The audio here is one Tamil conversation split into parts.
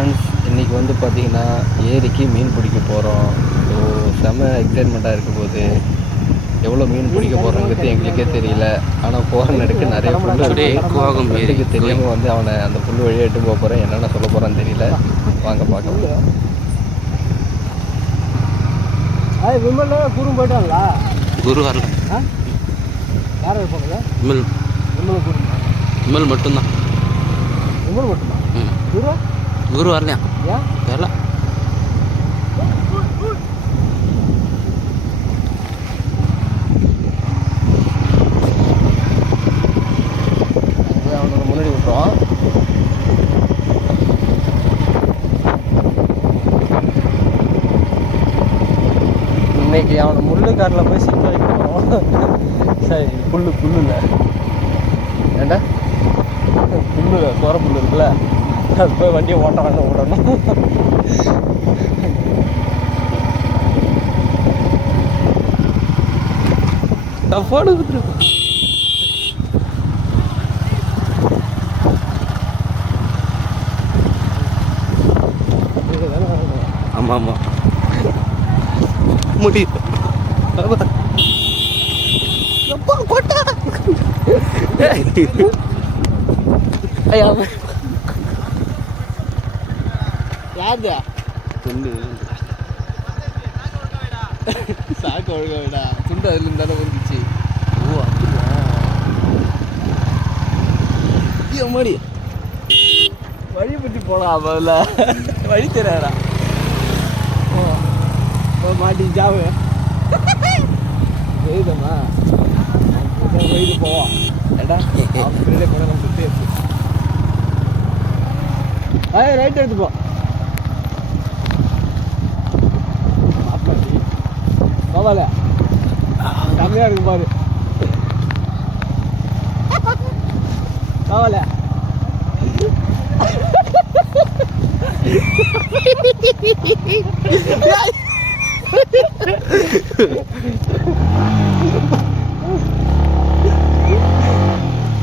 ஃப்ரெண்ட்ஸ், இன்றைக்கி வந்து பார்த்திங்கன்னா ஏரிக்கு மீன் பிடிக்க போகிறோம். ஸோ செம்ம எக்ஸைட்மெண்ட்டாக இருக்க போது. எவ்வளோ மீன் பிடிக்க போகிறோங்கிறது எங்களுக்கே தெரியல. ஆனால் போகிற நடுக்கு நிறைய புல் இருக்குது. தெரியாமல் வந்து அவனை அந்த புல் வழியாக எட்டு போக போகிறேன். என்னென்ன சொல்ல போகிறான்னு தெரியல. வாங்க பார்க்கலாம். விமல் குரு போயிட்டாங்களா? குரு வரல. யார் இருப்பாங்க? விமல் விமல் மட்டும்தான். விமல் மட்டும்தான். குரு குரு வரலையா? ஏன் தெரியல. அவனோட முன்னாடி விட்டுறோம். இன்னைக்கு அவனை முள்ளுக்காரில் போய் சிக்க வைக்கணும். சரி, புல்லுல ஏண்டா புல்லு சோர புல் இருக்குல்ல, அது போய் வண்டியை ஓட்டணும் விடணும். போடு கொடுத்துருக்கோம். ஆமாம் ஆமாம் முடியும். யாருதா துண்டு சாக்கு ஒழுங்க விடா. துண்டு அதுல இருந்தாலும் வந்துச்சு. ஓ அப்படியா? மாடி வழி பற்றி போகலாம். அதில் வழி தெரியாதா? மாட்டி ஜாவு வெயிதம்மா வெயிது போவோம். ஏடா அப்படியே போட நம்ம சுற்றி ரைட் எடுத்துப்போ. பரவாயில்ல, கம்மியாக இருக்கு பாரு. பரவாயில்ல.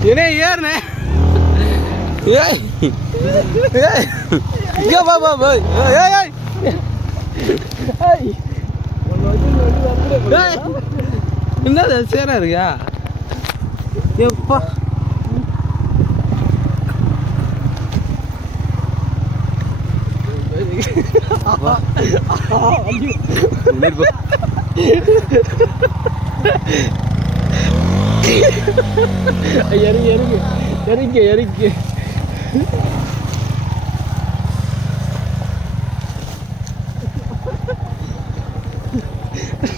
என்ன ஏறுனே? ஏய் இங்கே பாபா போய் ஏய் என்னது சேரா இருக்கா? எப்பா எரிக்கு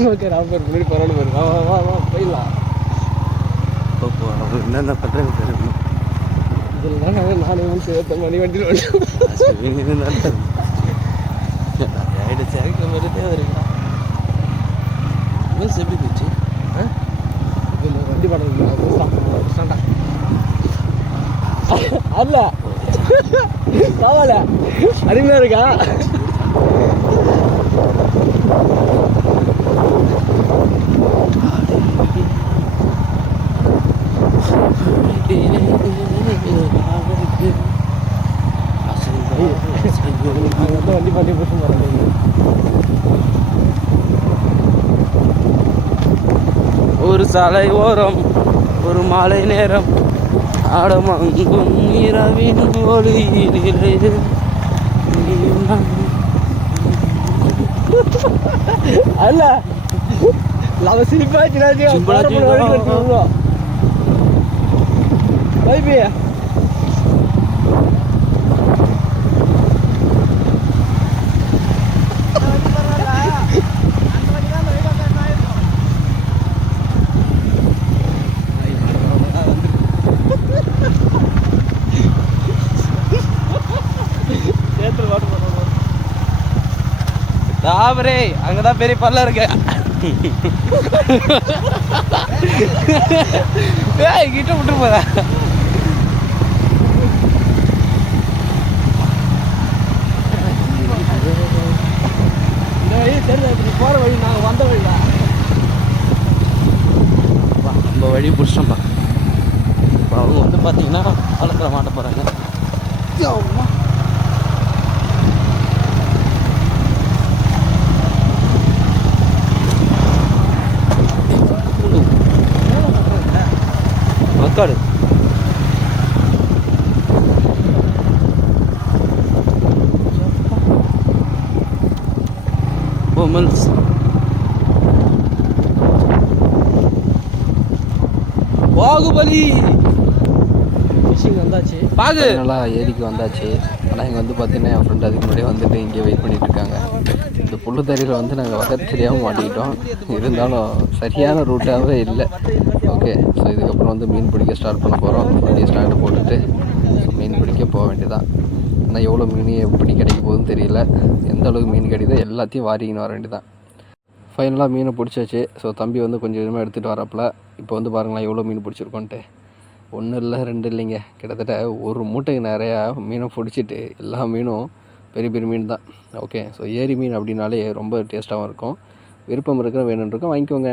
ஓகே, ராம்பர் முன்னாடி பரவாயில்ல பாரு. வா போயிடலாம். என்னென்ன பண்ணுறது தெரியும். இதில் தான் நானும் சேர்த்த மணி வண்டியில் வந்து சேர்க்க மாதிரிதே வருங்களா? மீன்ஸ் எப்படி போச்சு? இதில் வண்டி பண்ணுறதுண்டா அல்ல பரவாயில்ல, அருமையாக இருக்கா? வண்டி பண்ணி புஷ் பண்ணுறீங்க. ஒரு சாலை ஓரம் ஒரு மாலை நேரம் ஆடமங்கும் இரவின் ஒளியிலே அல்ல நம்ம சிரிப்பாச்சு வைப்பியா? தாவரே அங்கதான் பெரிய பல்ல இருக்கு. கிட்ட விட்டு போற போற வழி நாங்கள் வந்த வழிதான். நம்ம வழி பிடிச்சோம்ப்பா. இப்போ அவங்க வந்து பார்த்தீங்கன்னா பாலத்தில் மாட்ட போகிறாங்க. முக்காடு. Moments. பாகுபலி ஃபிஷிங் வந்தாச்சு. பாகு. ஃபைனலாக ஏரிக்கு வந்தாச்சு. ஆனால் இங்கே வந்து பார்த்தீங்கன்னா என் ஃப்ரெண்ட் அதுக்கு முன்னாடியே வந்துட்டு இங்கே வெயிட் பண்ணிட்டு இருக்காங்க. இந்த புல்லு தறியில் வந்து நாங்கள் வகை தெரியாமல் மாட்டிக்கிட்டோம். இருந்தாலும் சரியான ரூட்டாகவே இல்லை. ஓகே, ஸோ இதுக்கப்புறம் வந்து மீன் பிடிக்க ஸ்டார்ட் பண்ண போகிறோம். வண்டியை ஸ்டார்ட் போட்டுட்டு மீன் பிடிக்க போக வேண்டியதான். ஆனால் எவ்வளோ மீன் எப்படி கிடைக்க போகுதுன்னு தெரியல. எந்த அளவுக்கு மீன் கிடைக்குதோ எல்லாத்தையும் வாரிக்கின்னு வர வேண்டியதான். ஃபைனலாக மீனை பிடிச்சாச்சு. ஸோ தம்பி வந்து கொஞ்சம் கொஞ்சமாக எடுத்துகிட்டு வரப்பல. இப்போ வந்து பாருங்களேன் எவ்வளோ மீன் பிடிச்சிருக்கோன்ட்டு. 1 இல்லை 2 இல்லைங்க, கிட்டத்தட்ட ஒரு மூட்டைக்கு நிறையா மீனை பிடிச்சிட்டு எல்லா மீனும் பெரிய பெரிய மீன் தான். ஓகே, ஸோ ஏரி மீன் அப்படின்னாலே ரொம்ப டேஸ்ட்டாகவும் இருக்கும். விருப்பம் இருக்கிற வேணுன்றக்கும் வாங்கிக்கோங்க.